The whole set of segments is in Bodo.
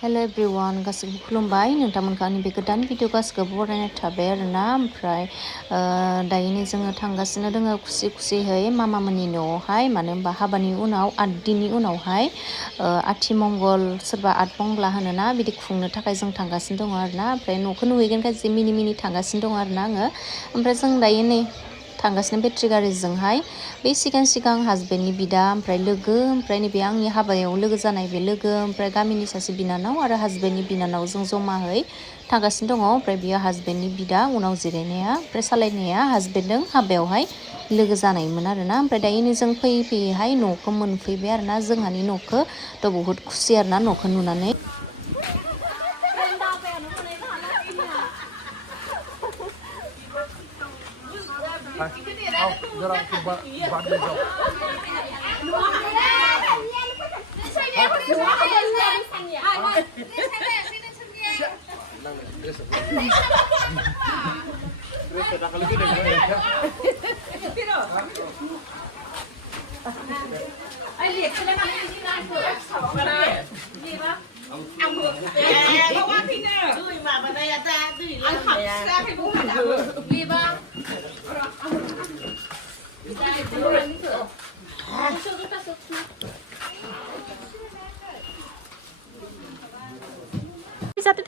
Hello everyone, गासिबो खुलुमबाय नोंथांमोनखौ आंनि बे गोदान भिडिअ गासिखौबो बरायनाय थाबाय आरोना ओमफ्राय दायो नै जोङो थांगासिनो दोङो खुसि खुसिहै मामामोननि न'आवहाय मानो होनबा हाबानि उनाव 8 दिननि उनावहाय आथिमंगल सोरबा आतमंगला होनोना बिदि खुंनो थाखाय जों थांगासिनो दङ आरोना ओमफ्राय न'खौ नुहैगोन गाज्रि मिनि मिनि थांगासिनो दङ आरोना आङो ओमफ्राय जों दायो नै थांगासिनो बेटारि गारिजोंहाय बे सिगां हासबेन्डनि बिदा ओमफ्राय लोगो ओमफ्राय नैबे आंनि हाबायाव लोगो जानाय बे लोगो ओमफ्राय गामिनि सासे बिनानाव आरो हासबेन्डनि बिनानाव जों जमाहै थांगासिनो दङ ओमफ्राय बियो हासबेन्डनि बिदा उनाव जिरायनाया ओमफ्राय सालायनाया हासबेन्डजों हाबायावहाय लोगो जानायमोन आरोना ओमफ्राय दायो नै जों फैयै फैयैहाय न'खौ मोनफैबाय आरोना जोंहानि न'खौ थ' बहुद खुसि आरोना न'खौ नुनानै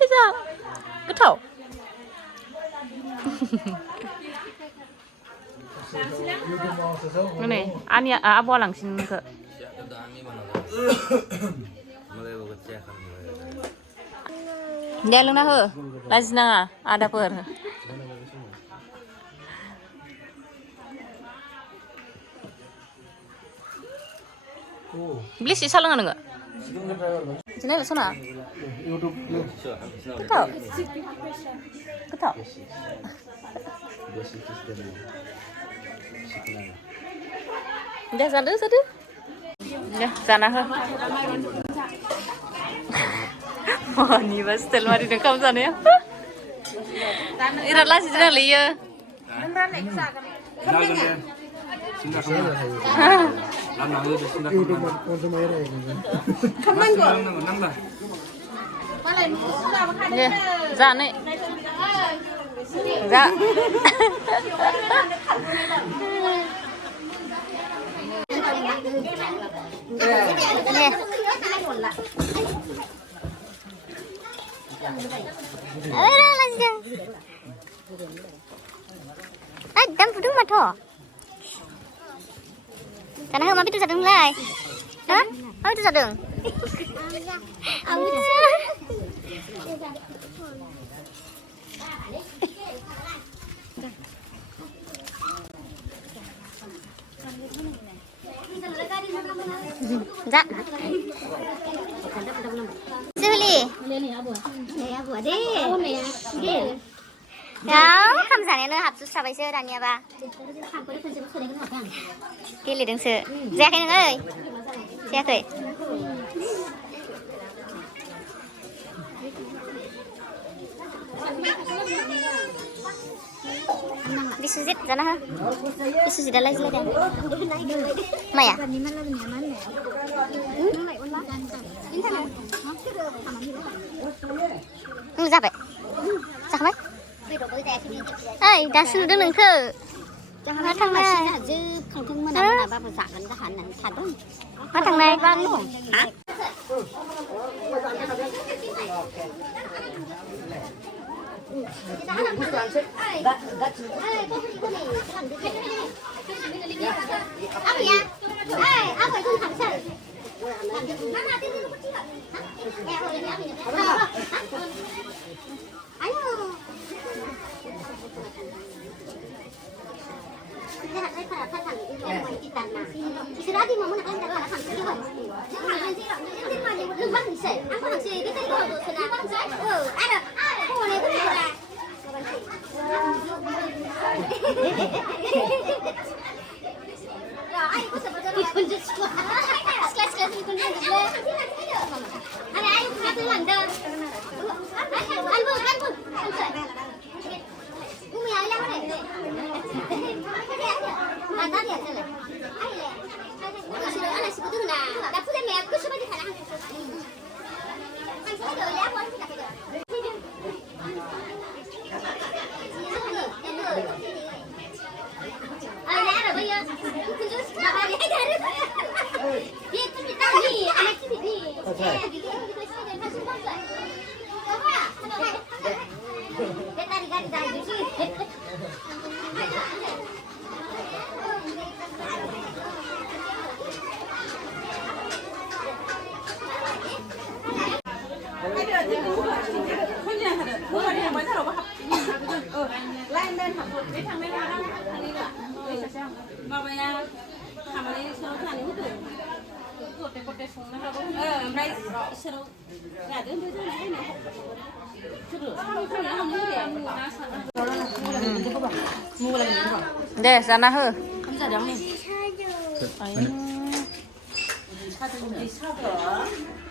Pizza. Goथाव नै आंनिया आब'आ लांसिन नोंखौ दे लोंना हो लाजिनाङा आदाफोर बेसे सा लोङा नोङो Jangan sana. Goथाव deh जादो deh जाना हो निबा स्टाइल मारिनो खाम जानाया इरा लाजिदों लैयो जानो जा dam fudung mah toh karena mami itu sadung lai hah mami itu sadung dạ Suli Đó, khăm giả nó hạp chút sao bây giờ đàn nhà bà Cái lì đừng sự Ra cái nâng ơi Ra khởi Disuzit, sana ha Disuzit dah lagi dah Maya Siapa? Siapa? 다 쓰는 능크. 화탕날. 화탕날 방. 네, 자나 허.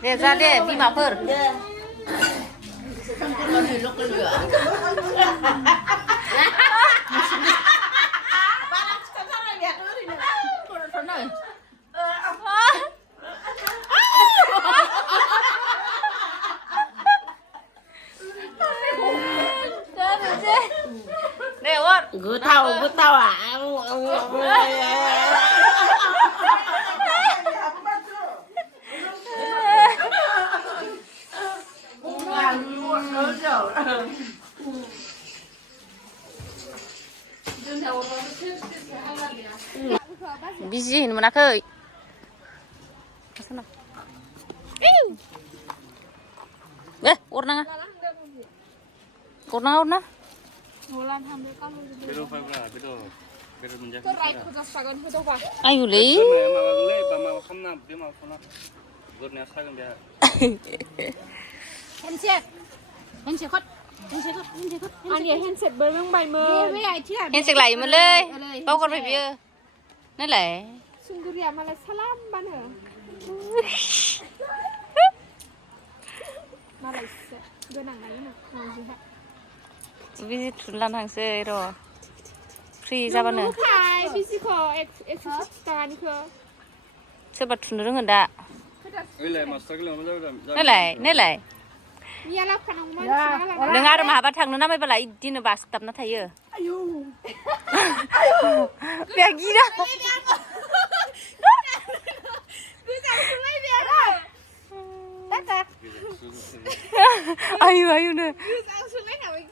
네, 자네 비마퍼. 네, 원. 그 타오 아. 미지는 뭐나커. 네, 오르나. 오르나. 아유 레이. handset bơi mang bài mơ handset lại mà lên bao con phải bia nó lại Sunduria malah salam mana Malaysia gue nang lain mau juga visit lan hàng xe rồi free ra bao nữa hai physical exercise cơ sẽ bật thun nữa đã nó lại Mia lah kan orang mana đừng ai đâu mà bắt thằng nó mới lại đi nó bà tập nó thấy ayo việc gì đó ayo nè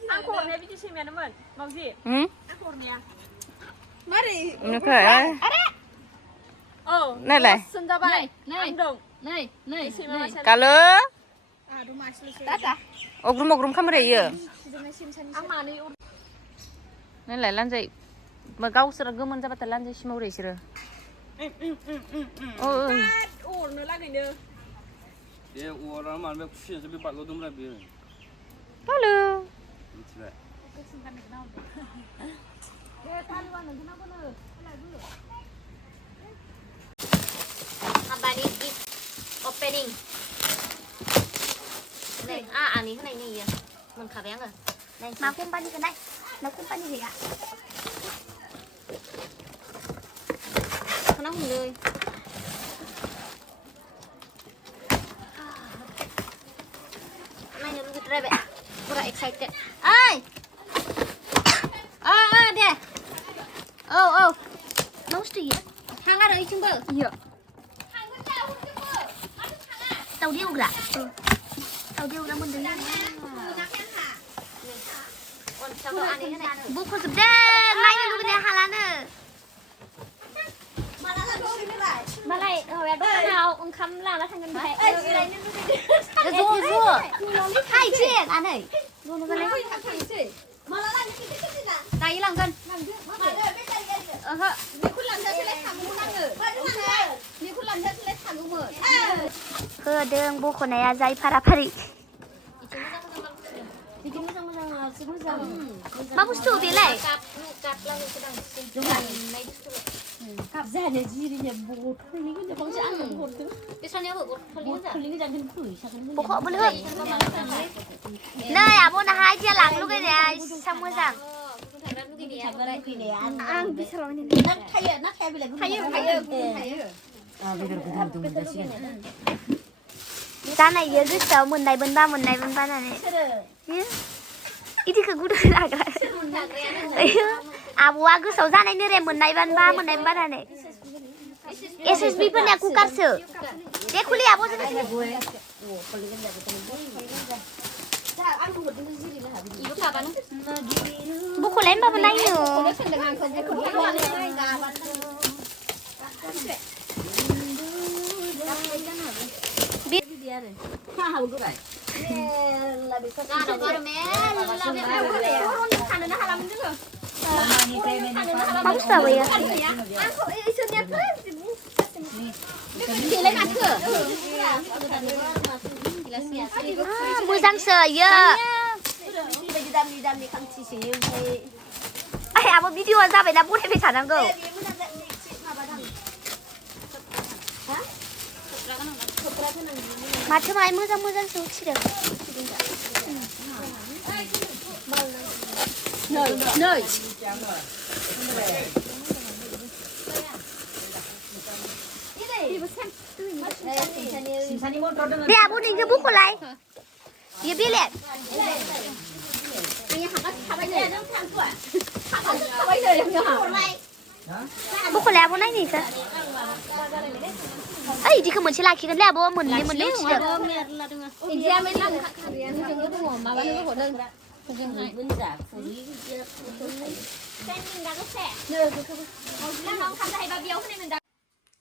aku ni bikin sih mana man mau sih aku ni mari nó khởi ấy này lại Sundabai anh dong này cả lứa aduh mas lu sih ogrum không phải gì ama ni này lại lan dậy mà gấu sờ gươm mình ra bắt lan dậy xí màu đấy xí rồi ôi nó là cái nữa 예, 우어라면 왜 쿠시에서 비 발로 dum라 비. hello Haba ni opening. Này, anh ấy cái này gì vậy? Mình khá béo rồi. Này, mà cũng bao nhiêu cái này? Nó cũng bao nhiêu vậy ạ? Nó không lười. Này nó cứ ra vậy. Pura excited. Ai? Deh. Oh. Mau sih ya? Hangar ấy chung bơ. iya Tàu điêu gạ. Tàu điêu ra bên đấy. Buku sedang, lain lu dia halana. Malai, ya dong nào, ông khăm là thằng ngân bài. Rồi. Hai chuyện anh ơi. Rồi nó lấy. Đây làm gần. Kedeng buku naya zai parapari. Bagus tuh bilai. Cặp ra nhà gì đi nhà bột thôi những cái bóng ăn được bột thứ Biasanya bột bột khơi cái chân khử sao cái bột họ bột lưỡi. Nơi à bột là hai chia lặng lúc cái này xong rồi rằng. ang bisa lawan ini nó thay vì là hayo à bây giờ cũng làm tụi mình जानाय गोसोआव मोननाय मोनबा होननानै इदिखौ गुदुं लाग्रा आब'आ गोसोआव जानाय नोरे मोननाय मोनबा होननानै SSB फोरनिया कुकारसो दे खुलि आब' जों बख'लाय होनबाबो नायनो मा बुस्थुआ बैयो मोजांसो इयो आब' भिडिअ'आ जाबायना बनायबाय थानांगौ माथो माहाय मोजांसो उथिदों नै दे आब' नोंखौ बख'लाय बियो बेलेग बख'लाय आब' नायनो इखौ ओइ इदिखौ मोनसे लाखिगोनलै आब' मोननै उथिदों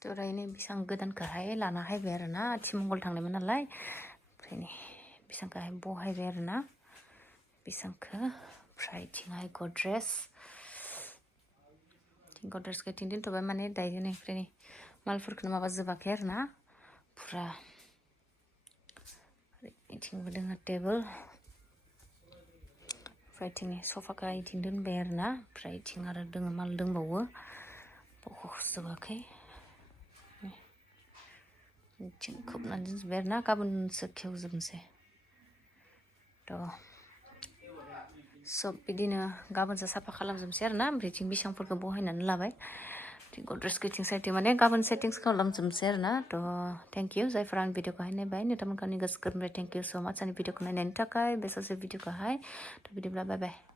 ओरैनो बेसां गोदानखौहाय लाना हायबाय आरोना आथिमंगल थांनायमोन नालाय ओमफ्राय बेसांखौहाय बहायबाय आरोना बेसांखौ ओमफ्राय थिंहाय गद्रेजखौ थिं दोनथ'बाय माने दायो ओमफ्राय मालफोरखौनो माबा जोबाखै आरोना फुरा इथिंबो दोङो टेबोल ओमफ्राय इथिं सफाखौ इथिं दोनबाय आरोना ओमफ्राय इथिं आरो दोङो माल दंबावो बख'जोबाखै इथिं खोबनानै दोनजोब्बाय आरोना गाबोनसो खेवजोबनोसै सब बिदिनो गाबोनसो साफा खालामजोबनोसै आरोना ओमफ्राय इथिं बिसांफोरखौ बहायनानै लाबाय गद्रेजखौ इथिं साइडथिं माने गाबोन सेटिंस खालामजोबनोसै आरोना थेंक इउ जायफोरा आंनि भिडिअखौहाय नायबाय नोंथांमोनखौ आंनि गोसो गोरबोनिफ्राय थेंक इउ स' माच आंनि भिडिअखौ नायनायनि थाखाय बे ससे भिडिअखौहाय बिदिब्ला बाय बाय